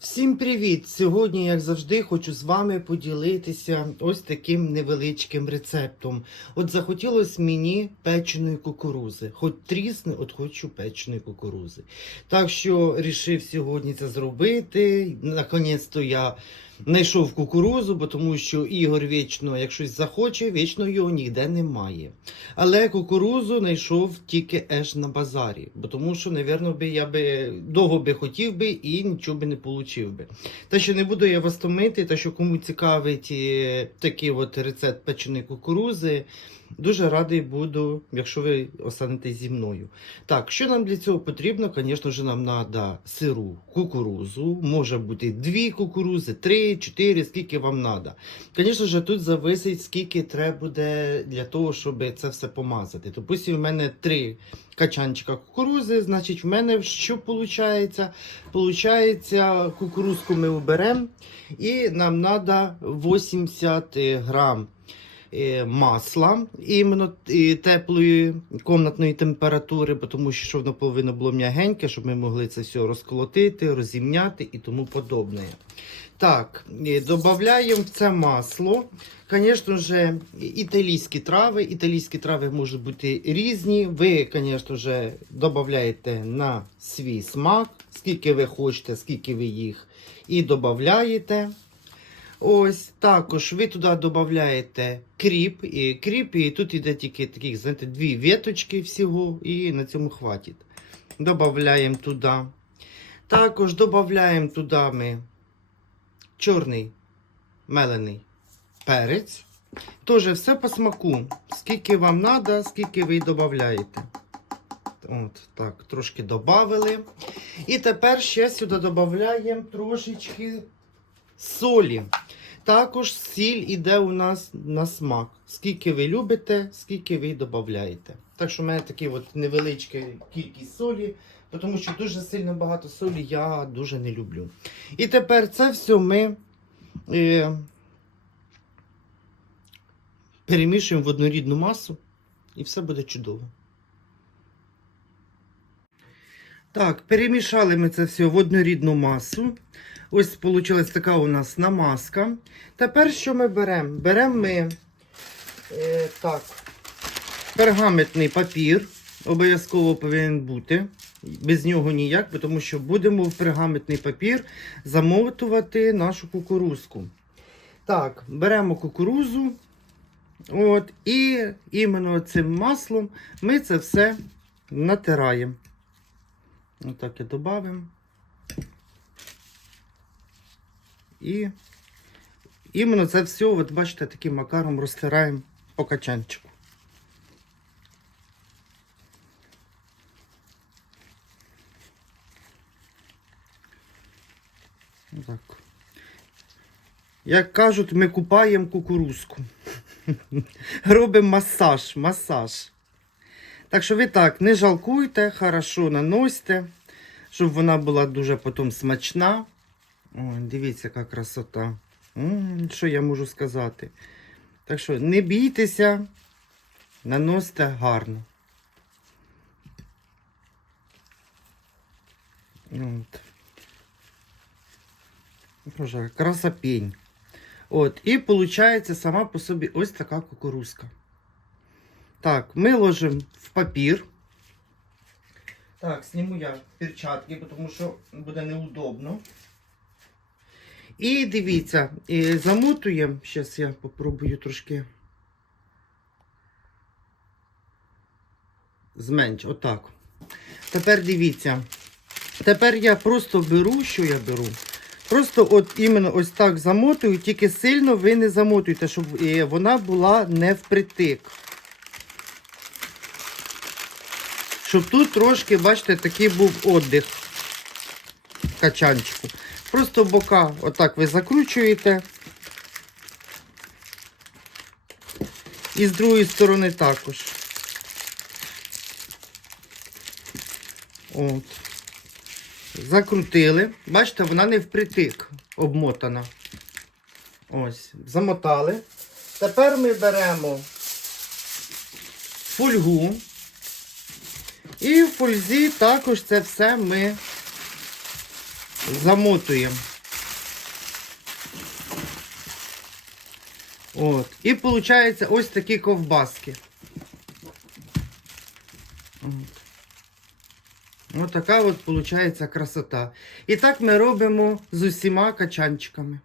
Всім привіт! Сьогодні, як завжди, хочу з вами поділитися ось таким невеличким рецептом. От захотілося мені печеної кукурузи. Хоч трісне, от хочу печеної кукурузи. Так що рішив сьогодні це зробити. Наконець-то я знайшов кукурузу, бо тому що Ігор вічно, як щось захоче, вічно його ніде немає. Але кукурузу знайшов тільки аж на базарі, бо тому що, напевно, би я би довго би хотів би і нічого би не получив би. Та що не буду я вас томити, та що кому цікавить е, такий от рецепт печеної кукурузи, дуже радий буду, якщо ви останетесь зі мною. Так, що нам для цього потрібно? Звісно ж, нам треба сиру кукурузу, може бути дві кукурузи, три, чотири, скільки вам треба. Звісно ж, тут зависить, скільки треба буде для того, щоб це все помазати. Допустим, в мене три качанчика кукурузи, значить, в мене що виходить? Получається, кукурузку ми оберемо і нам треба 80 грам е, масла іменно е, теплої комнатної температури, тому що воно повинно було м'ягеньке, щоб ми могли це все розколотити, розімняти і тому подобне. Так, е, додаємо в це масло. Звісно ж, італійські трави. Італійські трави можуть бути різні. Ви, звісно ж, додаєте на свій смак, скільки ви хочете, скільки ви їх і додаєте. Ось також ви туди додаєте кріп. І кріп, і тут йде тільки таких, знаєте, дві веточки всього, і на цьому хватить. Додаємо туди. Також додаємо туди ми чорний мелений перець. Теж все по смаку. Скільки вам треба, скільки ви додаєте. От так, трошки додали. І тепер ще сюди додаємо трошечки солі. Також сіль іде у нас на смак. Скільки ви любите, скільки ви додаєте. Так що в мене такі от невеличка кількість солі, тому що дуже сильно багато солі я дуже не люблю. І тепер це все ми е, перемішуємо в однорідну масу, і все буде чудово. Так, перемішали ми це все в однорідну масу. Ось вийшла така у нас намазка. Тепер що ми беремо? Беремо ми е, так, пергаментний папір. Обов'язково повинен бути. Без нього ніяк, тому що будемо в пергаментний папір замотувати нашу кукурузку. Так, беремо кукурузу. От, і іменно цим маслом ми це все натираємо. Отак і додамо. І іменно це все, от бачите, таким макаром розтираємо по качанчику. Так. Як кажуть, ми купаємо кукурузку. Робимо масаж, масаж. Так що ви так не жалкуйте, хорошо наносьте, щоб вона була дуже потім смачна. Ой, дивіться, яка красота. Що я можу сказати? Так що не бійтеся, наносьте гарно. От. Боже, красопень. От, і виходить сама по собі ось така кукурузка. Так, ми ложимо в папір. Так, зніму я перчатки, тому що буде неудобно. І дивіться, замотуємо. Зараз я попробую трошки зменш. Отак. Тепер дивіться. Тепер я просто беру, що я беру. Просто от іменно ось так замотую, тільки сильно ви не замотуєте, щоб е, вона була не впритик. Щоб тут трошки, бачите, такий був віддих качанчику. Просто бока отак ви закручуєте. І з другої сторони також. От. Закрутили. Бачите, вона не впритик обмотана. Ось, замотали. Тепер ми беремо фольгу. І в фользі також це все ми замотуємо. От. І виходить ось такі ковбаски. Ось така от виходить красота. І так ми робимо з усіма качанчиками.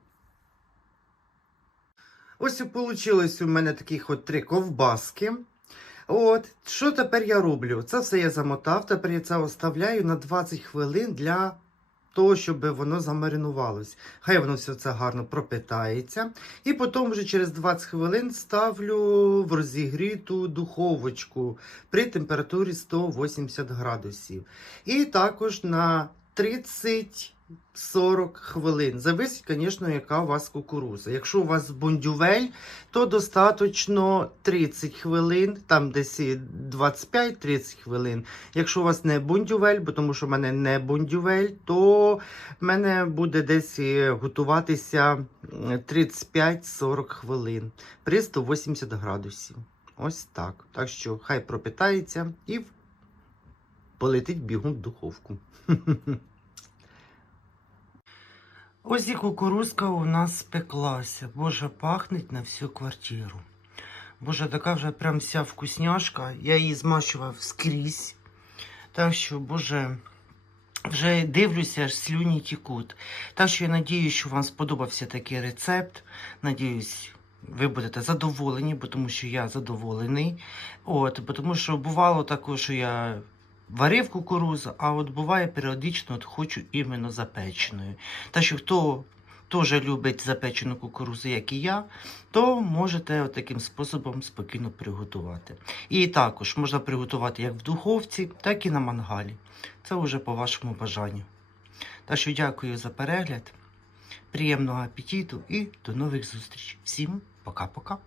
Ось і вийшло у мене таких от три ковбаски. От, що тепер я роблю? Це все я замотав, тепер я це оставляю на 20 хвилин для того, щоб воно замаринувалось. Хай воно все це гарно пропитається. І потім вже через 20 хвилин ставлю в розігріту духовочку при температурі 180 градусів. І також на 30 40 хвилин. Зависить, звісно, яка у вас кукуруза. Якщо у вас бундювель, то достатньо 30 хвилин, там десь 25-30 хвилин. Якщо у вас не бундювель, бо тому що в мене не бундювель, то в мене буде десь готуватися м, 35-40 хвилин при 180 градусів. Ось так. Так що хай пропитається і полетить бігом в духовку. Ось і кукурузка у нас спеклася. Боже, пахнеть на всю квартиру. Боже, така вже прям вся вкусняшка. Я її змащував скрізь. Так що, боже, вже дивлюся, аж слюні тікуть. Так що я надіюсь, що вам сподобався такий рецепт. Надіюсь, ви будете задоволені, бо тому що я задоволений. От, бо тому що бувало також, що я варив кукурузу, а от буває періодично от хочу іменно запеченою. Та що хто теж любить запечену кукурузу, як і я, то можете таким способом спокійно приготувати. І також можна приготувати як в духовці, так і на мангалі. Це вже по вашому бажанню. Так що дякую за перегляд, приємного апетиту і до нових зустрічей. Всім пока-пока.